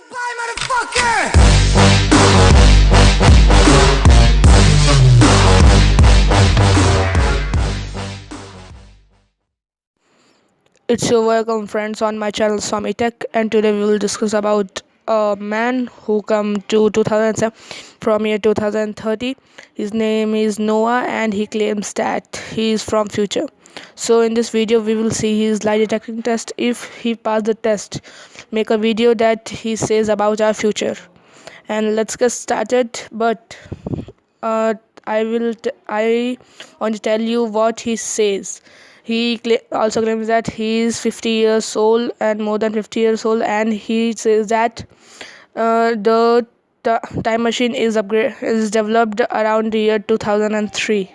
Goodbye, motherfucker! It's your welcome friends on my channel Swami Tech, and today we will discuss about a man who come to 2007 from year 2030. His name is Noah and he claims that he is from future. So in this video we will see his lie detecting test. If he passed the test, make a video that he says about our future. And let's get started. But uh, I want to tell you what he says. He also claims that he is 50 years old and more than 50 years old, and he says that the time machine is developed around the year 2003.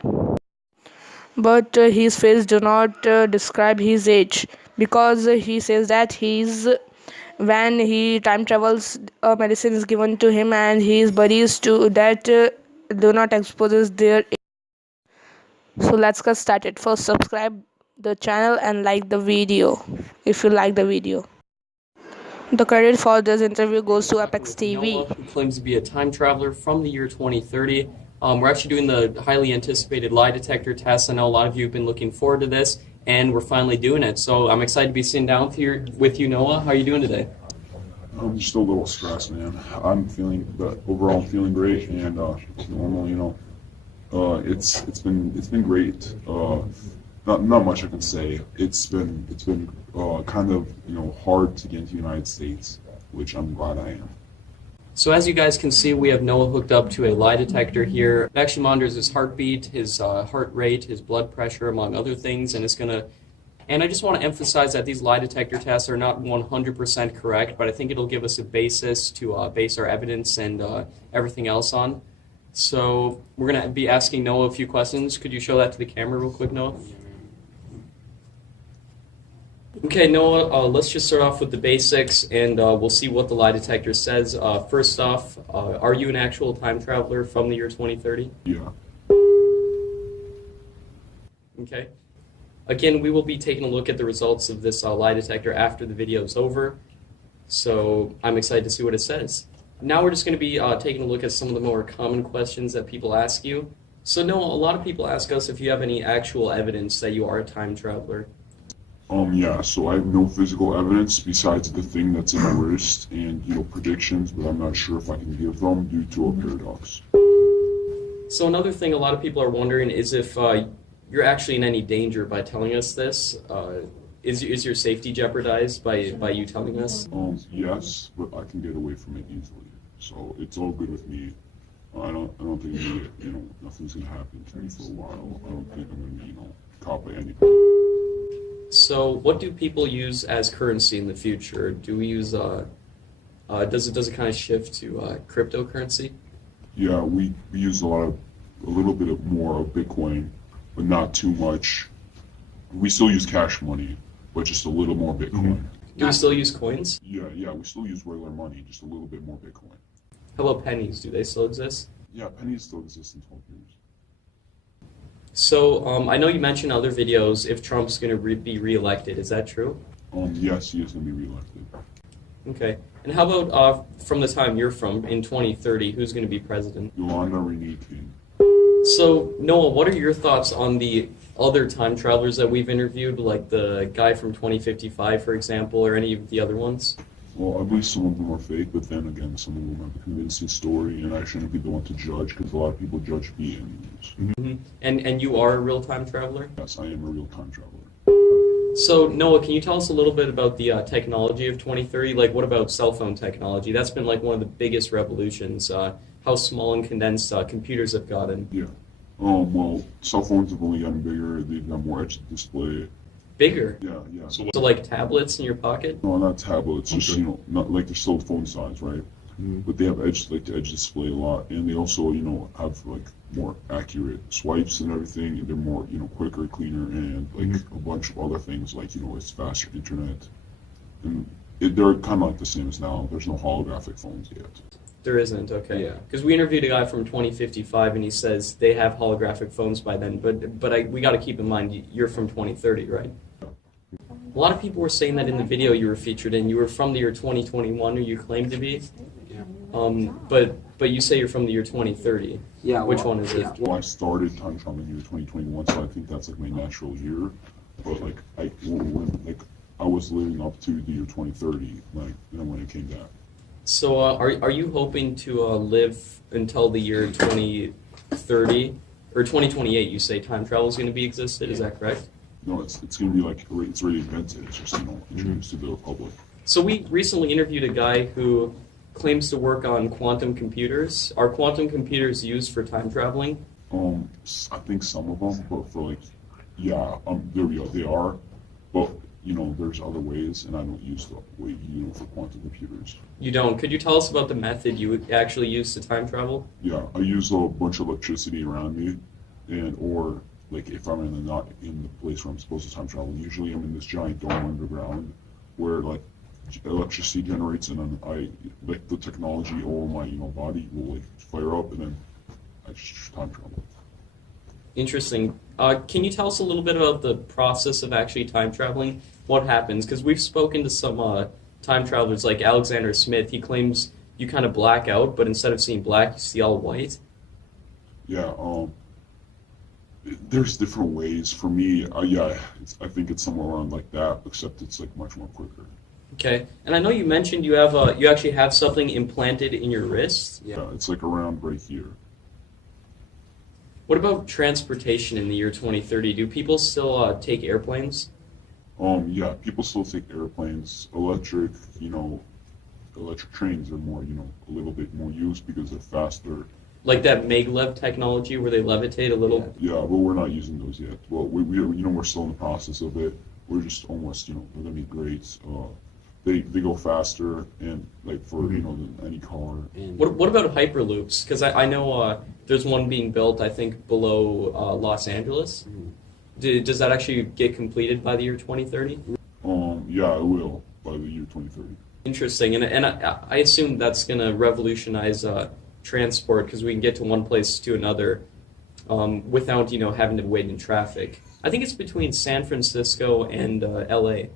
But his face do not describe his age, because he says that he's when he time travels, medicine is given to him and his buddies to that do not exposes their age. So let's get started. First, subscribe the channel and like the video if you like the video. The credit for this interview goes to Apex TV. Noah, who claims to be a time traveler from the year 2030. We're actually doing the highly anticipated lie detector test. I know a lot of you have been looking forward to this, and we're finally doing it. So I'm excited to be sitting down here with you, Noah. How are you doing today? I'm just a little stressed, man. But overall I'm feeling great, and normal, it's been great. Not much I can say. It's been kind of hard to get into the United States, which I'm glad I am. So as you guys can see, we have Noah hooked up to a lie detector here. It actually monitors his heartbeat, his heart rate, his blood pressure, among other things, and it's gonna. And I just want to emphasize that these lie detector tests are not 100% correct, but I think it'll give us a basis to base our evidence and everything else on. So we're going to be asking Noah a few questions. Could you show that to the camera real quick, Noah? Okay, Noah, let's just start off with the basics, and we'll see what the lie detector says. First off, are you an actual time traveler from the year 2030? Yeah. Okay. Again, we will be taking a look at the results of this lie detector after the video is over, so I'm excited to see what it says. Now we're just going to be taking a look at some of the more common questions that people ask you. So Noah, a lot of people ask us if you have any actual evidence that you are a time traveler. Yeah, so I have no physical evidence besides the thing that's in my wrist and, predictions, but I'm not sure if I can give them due to a paradox. So another thing a lot of people are wondering is if you're actually in any danger by telling us this. Is your safety jeopardized by you telling us? Yes, but I can get away from it easily, so it's all good with me. I don't think nothing's gonna happen to me for a while. I don't think I'm gonna be caught by anybody. So what do people use as currency in the future? Do we use does it kind of shift to cryptocurrency? Yeah, we use a little bit more of Bitcoin, but not too much. We still use cash money, but just a little more Bitcoin. Do we still use coins? Yeah, we still use regular money, just a little bit more Bitcoin. How about pennies? Do they still exist? Yeah, pennies still exist in 12 years. So I know you mentioned in other videos if Trump's going to be reelected. Is that true? Yes, he is going to be reelected. Okay. And how about from the time you're from, in 2030, who's going to be president? Yolanda Renee King. So, Noah, what are your thoughts on the other time travelers that we've interviewed, like the guy from 2055, for example, or any of the other ones? Well, I believe some of them are fake, but then again, some of them have a convincing story, and I shouldn't be the one to judge, because a lot of people judge me anyways. Mm-hmm. And you are a real time traveler? Yes, I am a real time traveler. So, Noah, can you tell us a little bit about the technology of 2030? Like, what about cell phone technology? That's been like one of the biggest revolutions. How small and condensed computers have gotten. Yeah. Well, cell phones have only gotten bigger. They've got more edge display. Bigger? Yeah. So like tablets in your pocket? No, not tablets. Just not like they're still phone size, right? Mm-hmm. But they have edge display a lot, and they also have like more accurate swipes and everything. And they're more quicker, cleaner, and like a bunch of other things like it's faster internet. And they're kind of like the same as now. There's no holographic phones yet. There isn't, okay. Yeah. Because we interviewed a guy from 2055, and he says they have holographic phones by then. But we got to keep in mind you're from 2030, right? A lot of people were saying that in the video you were featured in, you were from the year 2021, or you claim to be. But you say you're from the year 2030. Yeah. Which well, one is it? yeah. Well, I started time traveling in the year 2021, so I think that's like my natural year. But like I was living up to the year 2030, when it came back. So are you hoping to live until the year 2030 or 2028? You say time travel is going to be existed. Is that correct? No, it's going to be like it's already invented. It's just introduced to the public. So we recently interviewed a guy who claims to work on quantum computers. Are quantum computers used for time traveling? I think some of them, but for like, yeah, there we go. They are, but there's other ways, and I don't use the way for quantum computers. You don't. Could you tell us about the method you would actually use to time travel? Yeah, I use a bunch of electricity around me, or like if I'm not in the place where I'm supposed to time travel. Usually, I'm in this giant dome underground where like electricity generates, and then I like the technology over my body will like fire up, and then I just time travel. Interesting. Can you tell us a little bit about the process of actually time traveling? What happens? Because we've spoken to some time travelers like Alexander Smith. He claims you kind of black out, but instead of seeing black, you see all white. Yeah, there's different ways. For me, I think it's somewhere around like that, except it's like much more quicker. Okay. And I know you mentioned you actually have something implanted in your wrist. Yeah, it's like around right here. What about transportation in the year 2030? Do people still take airplanes? Yeah, people still take airplanes. Electric trains are more, a little bit more used because they're faster. Like that maglev technology where they levitate a little? Yeah, but we're not using those yet. Well, we're still in the process of it. We're just almost, they're gonna be great. They go faster and like for than any car. What about hyperloops? Because I know there's one being built, I think, below Los Angeles. Does that actually get completed by the year 2030? Yeah, it will by the year 2030. Interesting, and I assume that's going to revolutionize transport because we can get to one place to another without having to wait in traffic. I think it's between San Francisco and LA.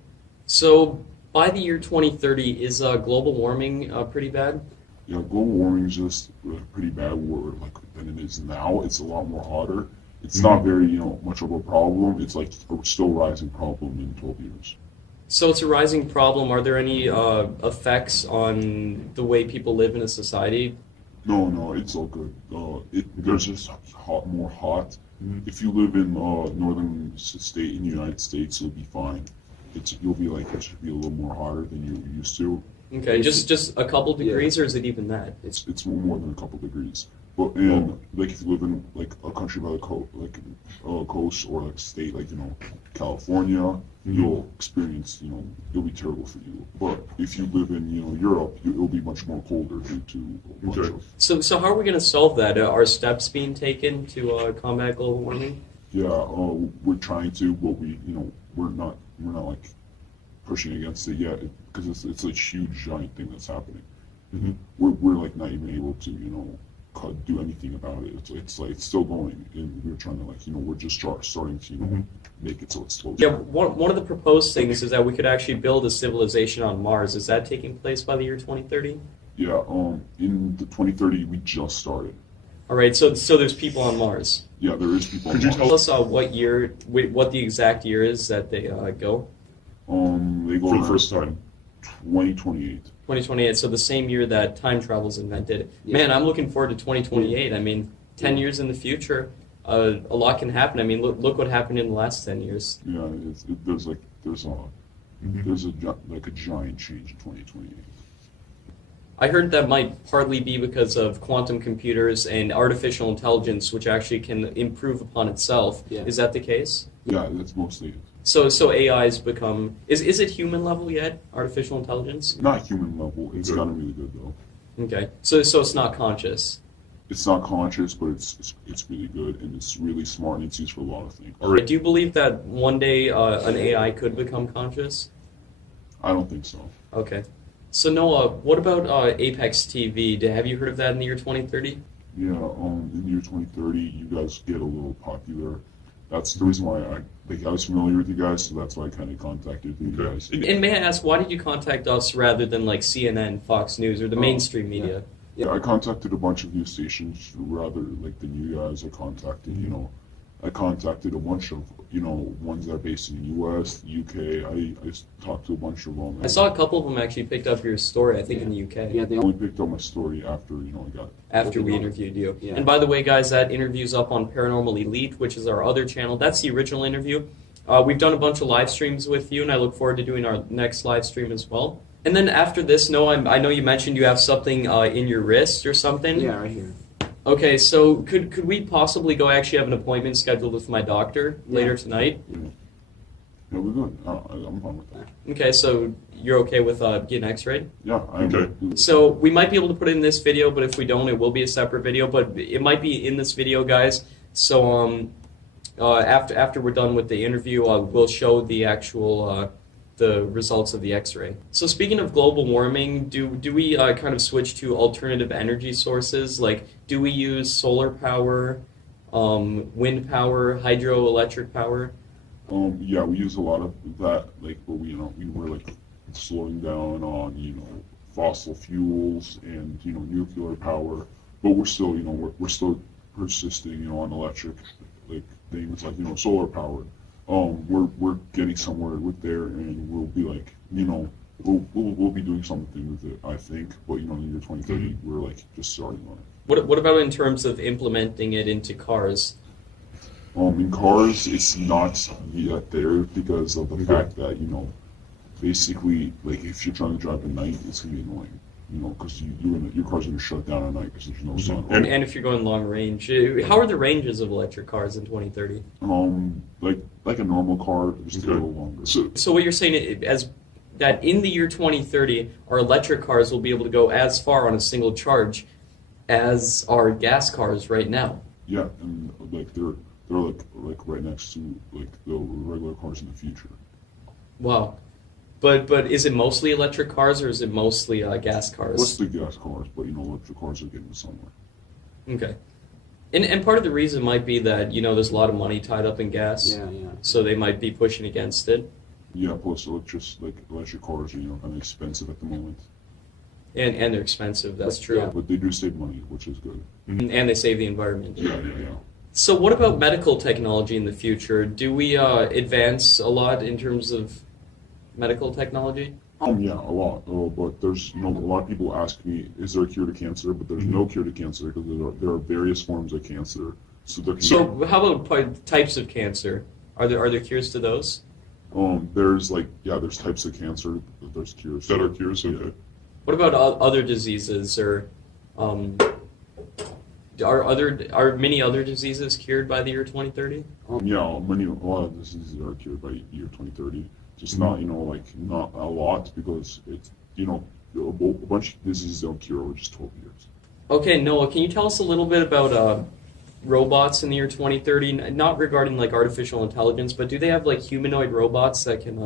So by the year 2030, is global warming pretty bad? Yeah, global warming is just pretty bad than it is now. It's a lot more hotter. It's not very much of a problem. It's like a still rising problem in 12 years. So it's a rising problem. Are there any effects on the way people live in a society? No, it's all good. There's just more hot. If you live in northern state in the United States, you'll be fine. It should be a little more hotter than you're used to. Okay, just a couple degrees, or is it even that? It's more than a couple degrees. But like if you live in like a country by the coast or like a state like California, you'll experience it'll be terrible for you. But if you live in Europe, it'll be much more colder due to a bunch of. So how are we going to solve that? Are steps being taken to combat global warming? Yeah, we're trying to, but we're not like pushing against it yet because it's a huge giant thing that's happening. We're like not even able to do anything about it. It's like it's still going, and we're trying to we're just starting to make it so it slows Yeah, down. one of the proposed things is that we could actually build a civilization on Mars. Is that taking place by the year 2030? Yeah, in the 2030 we just started. All right, so there's people on Mars. Yeah, there is people. Could you tell us what the exact year is that they go? They go For the first time. 2028. 2028, so the same year that time travel is invented. Man, I'm looking forward to 2028. I mean, 10 years in the future, a lot can happen. I mean, look what happened in the last 10 years. Yeah, there's a giant change in 2028. I heard that might partly be because of quantum computers and artificial intelligence, which actually can improve upon itself. Yeah. Is that the case? Yeah, that's mostly it. So AI's become is it human level yet? Artificial intelligence? Not human level. It's gotten really good though. Okay. So it's not conscious. It's not conscious, but it's really good and it's really smart and it's used for a lot of things. All right. Do you believe that one day an AI could become conscious? I don't think so. Okay. So Noah, what about Apex TV? Have you heard of that in the year 2030? Yeah, in the year 2030, you guys get a little popular, that's the reason why I was familiar with you guys, so that's why I kind of contacted you guys. And may I ask, why did you contact us rather than like CNN, Fox News, or the mainstream media? Yeah, I contacted a bunch of news stations rather than you guys. I contacted a bunch of ones that are based in the U.S., the U.K. I talked to a bunch of them. I saw a couple of them actually picked up your story, I think in the UK. Yeah, I only picked up my story after I got. After we interviewed you. Yeah. And by the way, guys, that interview's up on Paranormal Elite, which is our other channel. That's the original interview. We've done a bunch of live streams with you, and I look forward to doing our next live stream as well. And then after this, Noah, I know you mentioned you have something in your wrist or something. Yeah, right here. Okay, so could we possibly go actually have an appointment scheduled with my doctor later tonight? Yeah, we're good. I'm fine with that. Okay, so you're okay with getting x-rayed? Yeah, I'm Okay. So we might be able to put it in this video, but if we don't, it will be a separate video. But it might be in this video, guys. So after we're done with the interview, we'll show the actual the results of the X-ray. So speaking of global warming, do we kind of switch to alternative energy sources? Like, do we use solar power, wind power, hydroelectric power? Yeah, we use a lot of that, like, but we're like slowing down on fossil fuels and nuclear power, but we're still we're still persisting on electric like things like solar power. We're getting somewhere with there, and we'll be like we'll be doing something with it, I think. But in the year 2030, we're like just starting on it. What about in terms of implementing it into cars? In cars, it's not yet there because of the fact that basically, like, if you're trying to drive at night, it's gonna be annoying. Because your car's gonna shut down at night because there's no sun. And if you're going long range, how are the ranges of electric cars in 2030? Like a normal car, just a Okay. little longer. So what you're saying as that in the year 2030, our electric cars will be able to go as far on a single charge as our gas cars right now. Yeah, and like they're like right next to like the regular cars in the future. Wow. But is it mostly electric cars or is it mostly gas cars? Mostly gas cars, but electric cars are getting somewhere. Okay. And part of the reason might be that, there's a lot of money tied up in gas. Yeah. So they might be pushing against it. Yeah, plus electric cars are kind of expensive at the moment. And they're expensive, that's true. Yeah. But they do save money, which is good. And they save the environment. Yeah. So what about medical technology in the future? Do we advance a lot in terms of medical technology? Yeah, a lot. But there's a lot of people ask me, is there a cure to cancer? But there's no cure to cancer because there are various forms of cancer. So how about types of cancer? Are there cures to those? There's types of cancer. There's cures. That are cures, okay. What about other diseases or are many other diseases cured by the year 2030? Yeah, a lot of diseases are cured by year 2030. Just not not a lot because it's a bunch of diseases don't cure over just 12 years. Okay, Noah, can you tell us a little bit about robots in the year 2030? Not regarding like artificial intelligence, but do they have like humanoid robots that can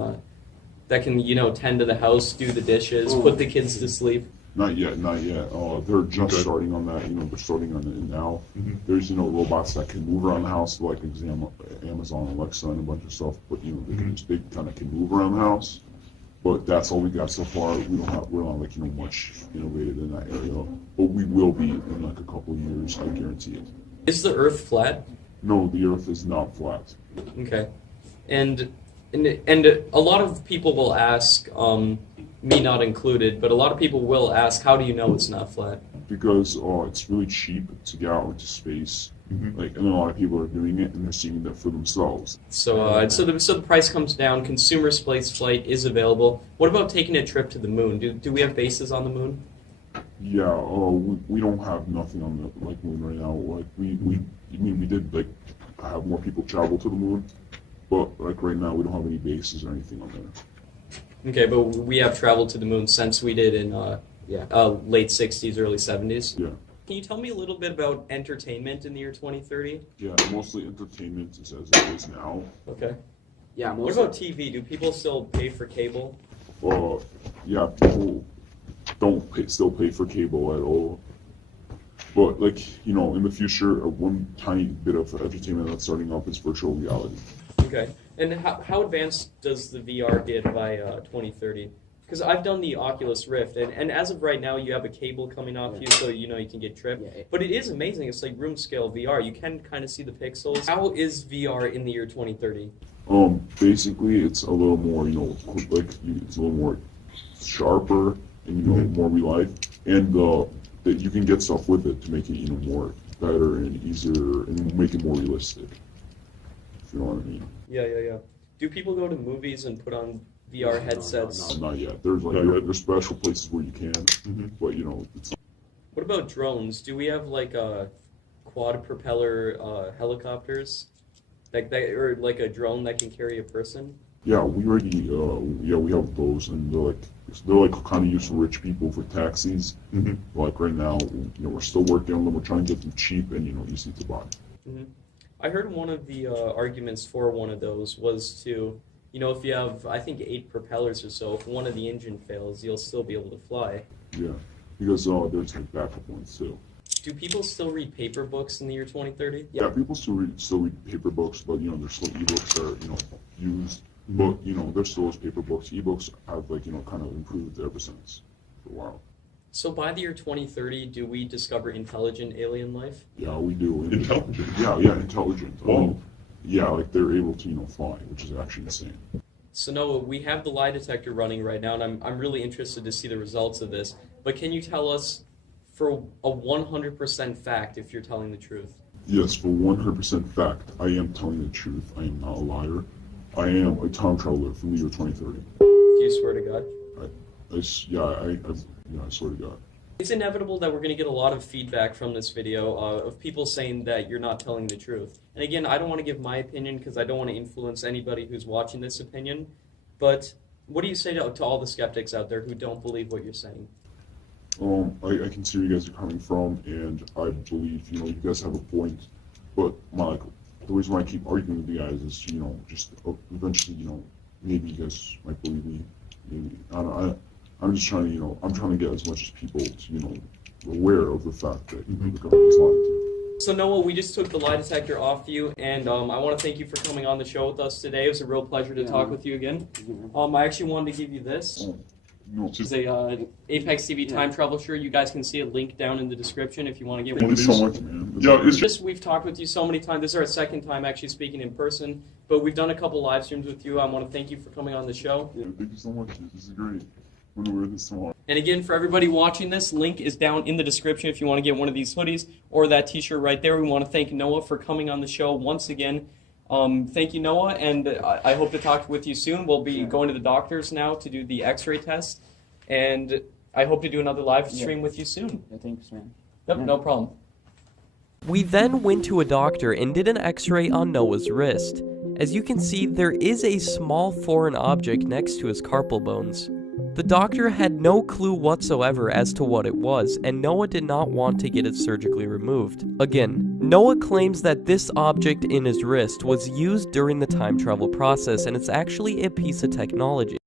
tend to the house, do the dishes, put the kids to sleep? Not yet. They're just starting on that. They're starting on it now. There's robots that can move around the house, like Amazon Alexa and a bunch of stuff. But they kind of can move around the house. But that's all we got so far. We're not much innovative in that area. But we will be in like a couple of years. I guarantee it. Is the Earth flat? No, the Earth is not flat. Okay, and a lot of people will ask, me not included, but a lot of people will ask, how do you know it's not flat? Because it's really cheap to get out into space. And a lot of people are doing it, and they're seeing that for themselves. So the price comes down. Consumer space flight is available. What about taking a trip to the moon? Do we have bases on the moon? Yeah, we don't have nothing on the moon right now. Like we did have more people travel to the moon, but right now we don't have any bases or anything on there. Okay, but we have traveled to the moon since we did in late 60s, early 70s. Yeah. Can you tell me a little bit about entertainment in the year 2030? Yeah, mostly entertainment is as it is now. Okay. Yeah, What about TV? Do people still pay for cable? Yeah, people don't still pay for cable at all. But like, you know, in the future, one tiny bit of entertainment that's starting up is virtual reality. Okay. And how advanced does the VR get by 2030? Because I've done the Oculus Rift, and as of right now, you have a cable coming off you, so you know you can get tripped. Yeah. But it is amazing. It's like room scale VR. You can kind of see the pixels. How is VR in the year 2030? Basically, it's a little more, you know, like it's a little more sharper and you know more real life, and that you can get stuff with it to make it, you know, more better and easier and make it more realistic. If you know what I mean. Yeah. Do people go to movies and put on VR headsets? Not yet. There's there's special places where you can, but you know, it's What about drones? Do we have like quad propeller helicopters, like that, or like a drone that can carry a person? yeah. We already we have those, and they're like kind of used for rich people for taxis. Like right now, you know, we're still working on them. We're trying to get them cheap and, you know, easy to buy. I heard one of the arguments for one of those was to, you know, if you have, I think, 8 propellers or so, if one of the engine fails, you'll still be able to fly. Yeah, because there's like backup ones too. Do people still read paper books in the year 2030? Yeah, people still read paper books, but you know, there's still ebooks that are, you know, used. But you know, there's still those paper books. Ebooks have, like, you know, kind of improved ever since for a while. So by the year 2030, do we discover intelligent alien life? Yeah, we do. And, Intelligent? Yeah, intelligent. Whoa. Yeah, like they're able to, you know, fly, which is actually insane. So Noah, we have the lie detector running right now, and I'm really interested to see the results of this. But can you tell us, for a 100% fact, if you're telling the truth? Yes, for 100% fact, I am telling the truth. I am not a liar. I am a time traveler from the year 2030. Do you swear to God? I swear to God. It's inevitable that we're going to get a lot of feedback from this video of people saying that you're not telling the truth. And again, I don't want to give my opinion because I don't want to influence anybody who's watching this opinion. But what do you say to all the skeptics out there who don't believe what you're saying? I can see where you guys are coming from, and I believe, you know, you guys have a point. But the reason why I keep arguing with you guys is, you know, just eventually, you know, maybe you guys might believe me. Maybe I'm just trying to, you know, I'm trying to get as much as people to, you know, aware of the fact that, you know, the government's lying to you. So Noah, we just took the lie detector off you, and I want to thank you for coming on the show with us today. It was a real pleasure to talk with you again. I actually wanted to give you this. No, It's a Apex TV time travel shirt. You guys can see a link down in the description if you want to get thank one. you so much, man. Yeah, it's Just we've talked with you so many times. This is our second time actually speaking in person, but we've done a couple live streams with you. I want to thank you for coming on the show. Yeah, thank you so much. This is great. I'm gonna wear this tomorrow. And again, for everybody watching this, link is down in the description if you want to get one of these hoodies or that t-shirt right there. We want to thank Noah for coming on the show once again. Thank you, Noah, and I hope to talk with you soon. We'll be going to the doctors now to do the x-ray test, and I hope to do another live stream with you soon. Yeah, thanks, man. Yep, no problem. We then went to a doctor and did an x-ray on Noah's wrist. As you can see, there is a small foreign object next to his carpal bones. The doctor had no clue whatsoever as to what it was, and Noah did not want to get it surgically removed. Again, Noah claims that this object in his wrist was used during the time travel process, and it's actually a piece of technology.